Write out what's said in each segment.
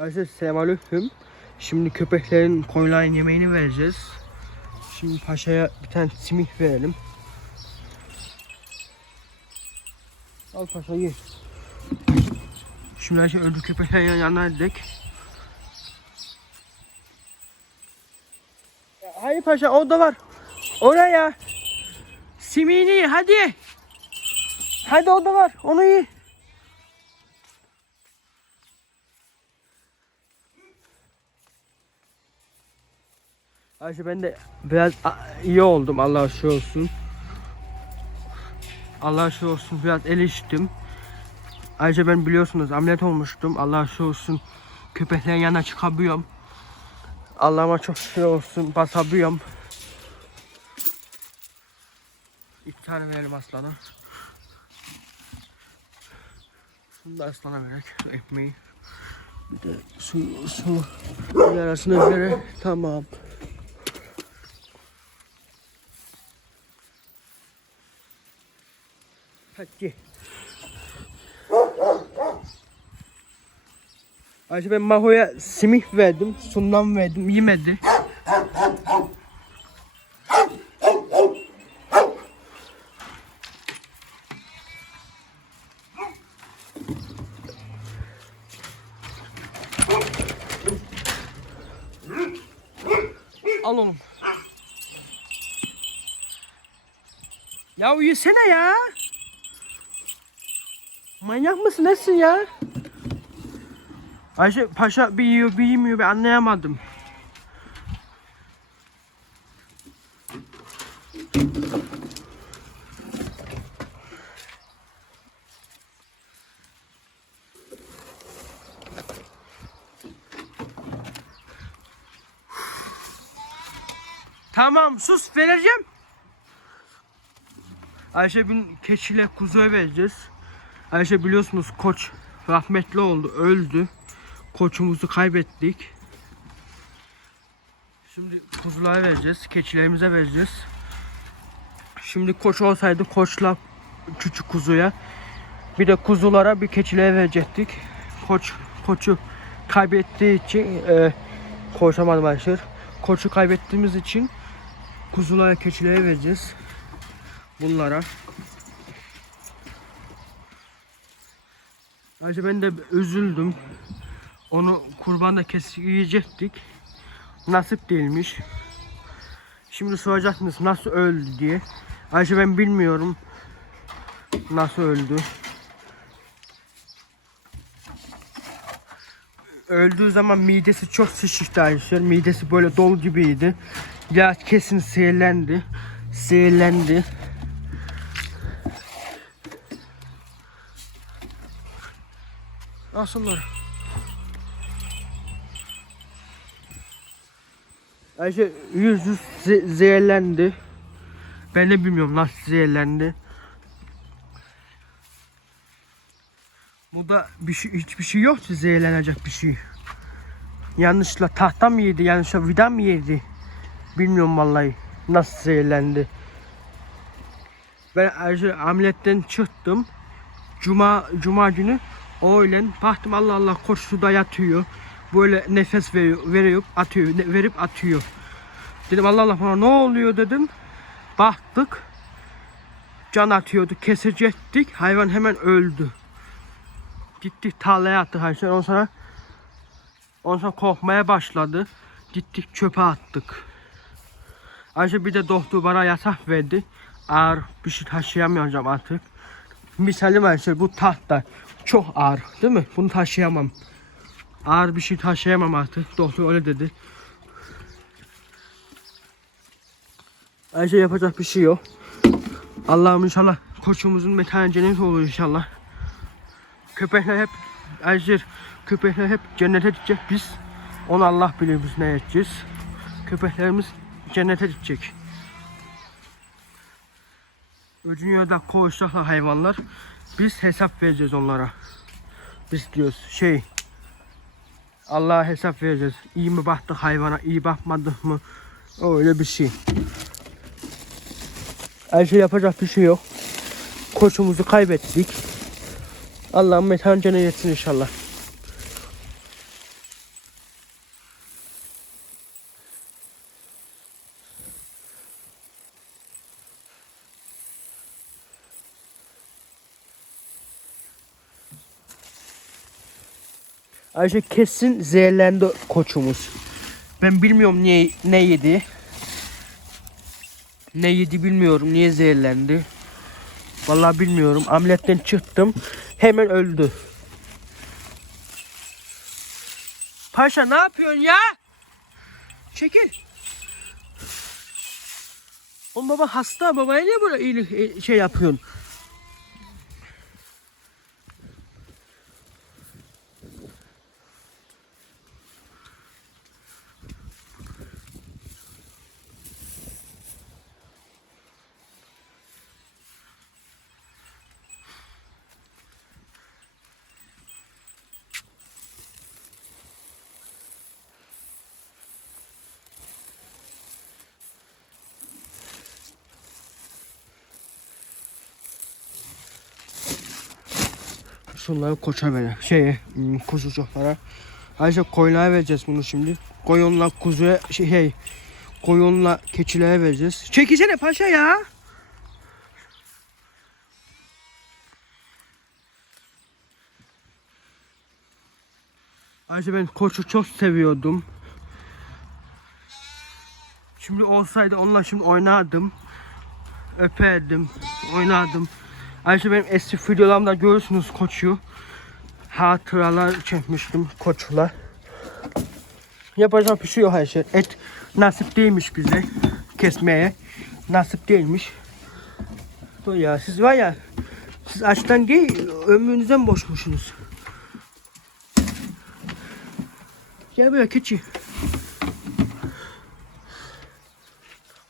Arkadaşlar selamünaleyküm. Şimdi köpeklerin koyunların yemeğini vereceğiz. Şimdi paşaya bir tane simit verelim. Al paşa ye. Şimdi arkadaşlar öldü köpeklerin yan- yanına. Ya, Hayır paşa o da var. Oraya. Simini hadi. Hadi o da var onu ye. Ayşe ben de biraz iyi oldum Allah'a şükür olsun. Allah'a şükür olsun biraz eliştim. Ayrıca ben biliyorsunuz ameliyat olmuştum. Allah'a şükür olsun köpeklerin yanına çıkabiliyorum. Allah'ıma çok şükür olsun basabiliyorum. İki tane verelim aslana. Şunu da aslana verek şu ekmeği. Bir de su, su arasına verek. Tamam. Hadi. Ayşe ben Maho'ya simit verdim, sundan verdim, yemedi. Al oğlum. Ya uyusana ya. Manyak mısın nesin ya? Ayşe paşa bir yiyor bir yemiyor ben anlayamadım. Tamam sus vereceğim. Ayşe bin keçiyle kuzuya vereceğiz. Ayşe biliyorsunuz koç rahmetli oldu, öldü. Koçumuzu kaybettik. Şimdi kuzulara vereceğiz, keçilerimize vereceğiz. Şimdi koç olsaydı koçla küçük kuzuya bir de kuzulara bir keçilere verecektik. Koç koçu kaybettiği için e, koşamadım Ayşe. Koçu kaybettiğimiz için kuzulara keçilere vereceğiz. Bunlara. Ayrıca ben de üzüldüm. Onu kurbanda kesip yiyecektik. Nasip değilmiş. Şimdi soracaksınız nasıl öldü diye. Ayrıca ben bilmiyorum nasıl öldü. Öldüğü zaman midesi çok sıçıştı Ayşe. Midesi böyle dolu gibiydi. Ya kesin seyirlendi. Seyirlendi. Asıllar. Ayşe yüzü ze- zehirlendi. Ben de bilmiyorum nasıl zehirlendi. Bu da bir şey, hiçbir şey yok ki zehirlenecek bir şey. Yanlışla tahta mı yedi, yanlışla vida mı yedi? Bilmiyorum vallahi nasıl zehirlendi. Ben Ayşe ameliyattan çıktım. Cuma cuma günü öğlen baktım Allah Allah koç suda yatıyor. Böyle nefes veriyor, veriyor atıyor, ne- verip atıyor. Dedim Allah Allah bana ne oluyor dedim. Baktık. Can atıyordu. Kesecektik. Hayvan hemen öldü. Gittik tarlaya attık Ayşe. Ondan sonra ondan sonra korkmaya başladı. Gittik çöpe attık. Ayşe bir de doktor bana yatak verdi. Ağır bir şey taşıyamayacağım artık. Misalim Ayşe bu tahta çok ağır değil mi? Bunu taşıyamam. Ağır bir şey taşıyamam artık. Doktor öyle dedi. Ayşe yapacak bir şey yok. Allah'ım inşallah koçumuzun mekanı cennet olur inşallah. Köpekler hep Ayşe köpekler hep cennete gidecek biz. Onu Allah bilir biz ne edeceğiz. Köpeklerimiz cennete gidecek. O dünyada koğuştaklar hayvanlar. Biz hesap vereceğiz onlara. Biz diyoruz şey Allah'a hesap vereceğiz. İyi mi baktık hayvana, iyi bakmadık mı? Öyle bir şey. Her şey yapacak bir şey yok. Koçumuzu kaybettik. Allah'ın metan cennet inşallah. Ayşe kesin zehirlendi koçumuz. Ben bilmiyorum niye ne yedi. Ne yedi bilmiyorum. Niye zehirlendi. Vallahi bilmiyorum. Ameliyattan çıktım. Hemen öldü. Paşa ne yapıyorsun ya? Çekil. Oğlum baba hasta. Babaya niye böyle iyilik e, şey yapıyorsun? Şunları koça verin. Şeye, hmm, kuzucuklara. Ayrıca koyunlara vereceğiz bunu şimdi. Koyunla kuzuya şey, koyunla keçilere vereceğiz. Çekilsene paşa ya. Ayrıca ben koçu çok seviyordum. Şimdi olsaydı onunla şimdi oynardım. Öperdim, oynardım. Ayrıca benim eski videolarımda görürsünüz koçu. Hatıralar çekmiştim koçla. Yapacak bir şey her şey. Et nasip değilmiş bize kesmeye. Nasip değilmiş. Dur ya siz var ya siz açtan değil ömrünüzden boşmuşsunuz. Gel buraya keçi.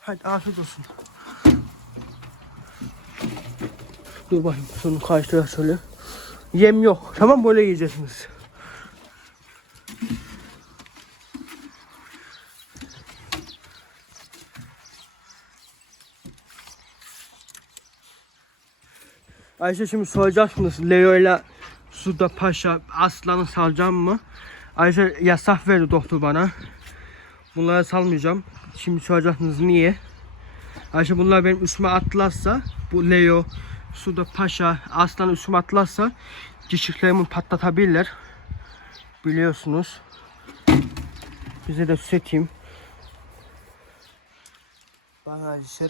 Hadi afiyet olsun. Dur bakayım şunu karşıya şöyle. Yem yok. Tamam böyle yiyeceksiniz. Ayşe şimdi soracaksınız Leo ile Suda Paşa aslanı salacağım mı? Ayşe yasak verdi doktor bana. Bunları salmayacağım. Şimdi soracaksınız niye? Ayşe bunlar benim üstüme atlarsa bu Leo, Suda Paşa, Aslan üstüme atlarsa dişiklerimi patlatabilirler. Biliyorsunuz. Bize de süteyim. Bana Ayşe.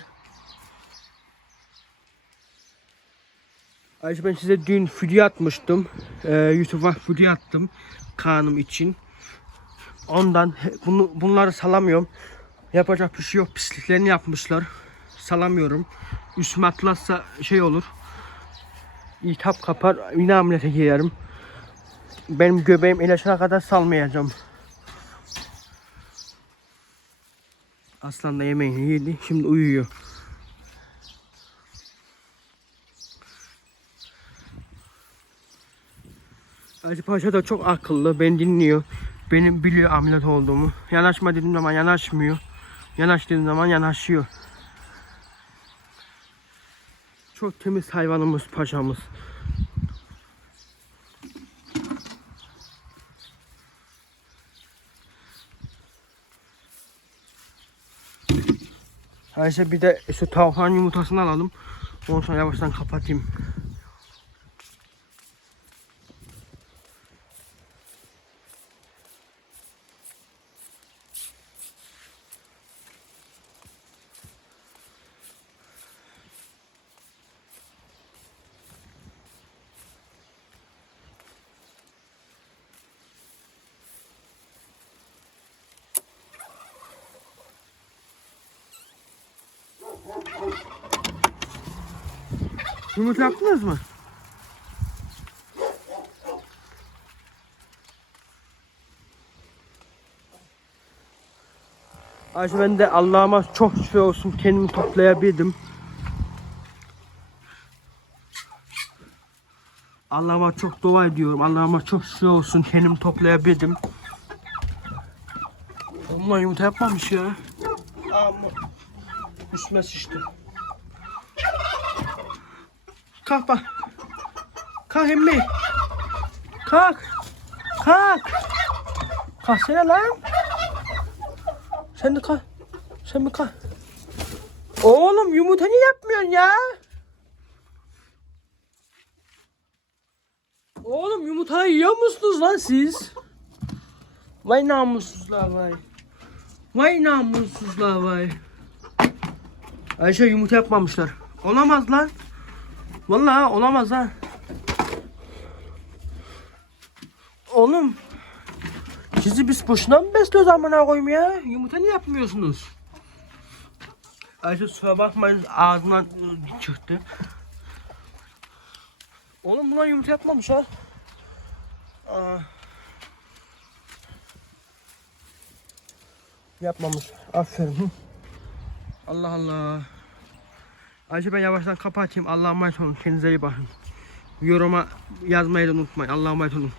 Ayşe ben size dün video atmıştım. Ee, YouTube'a video attım. Kanım için. Ondan bunu bunları salamıyorum. Yapacak bir şey yok. Pisliklerini yapmışlar. Salamıyorum. Üstüme atlarsa şey olur. İltihap kapar. Yine ameliyata girerim. Benim göbeğim iyileşene kadar salmayacağım. Aslan da yemeğini yedi. Şimdi uyuyor. Hacı Paşa da çok akıllı. Ben dinliyor. Benim biliyor ameliyat olduğumu. Yanaşma dediğim zaman yanaşmıyor. Yanaş dediğim zaman yanaşıyor. Çok temiz hayvanımız paşamız. Ayşe bir de şu tavukların yumurtasını alalım. Ondan sonra yavaştan kapatayım. Yumurta yaptınız mı? Ayşe ben de Allah'ıma çok şükür olsun kendimi toplayabildim. Allah'ıma çok dua ediyorum. Allah'ıma çok şükür olsun kendimi toplayabildim. Ulan yumurta yapmamış ya. Ama üstüme sıçtı. Kalk bak. Kalk emmi. Kalk. Kalk. Kalksana lan. Sen de kalk. Sen mi kalk? Oğlum yumurta niye yapmıyorsun ya? Oğlum yumurtayı yiyor musunuz lan siz? Vay namussuzlar vay. Vay namussuzlar vay. Ayşe yumurta yapmamışlar. Olamaz lan. Vallahi olamaz lan. Oğlum. Sizi biz boşuna mı besliyoruz amına koyayım ya? Yumurta niye yapmıyorsunuz? Ayşe kusura bakmayın ağzından ıı, çıktı. Oğlum bunlar yumurta yapmamış ha. Aa. Yapmamış. Aferin. Allah Allah. Ayşe ben yavaştan kapatayım. Allah'a emanet olun. Kendinize iyi bakın. Yoruma yazmayı da unutmayın. Allah'a emanet olun.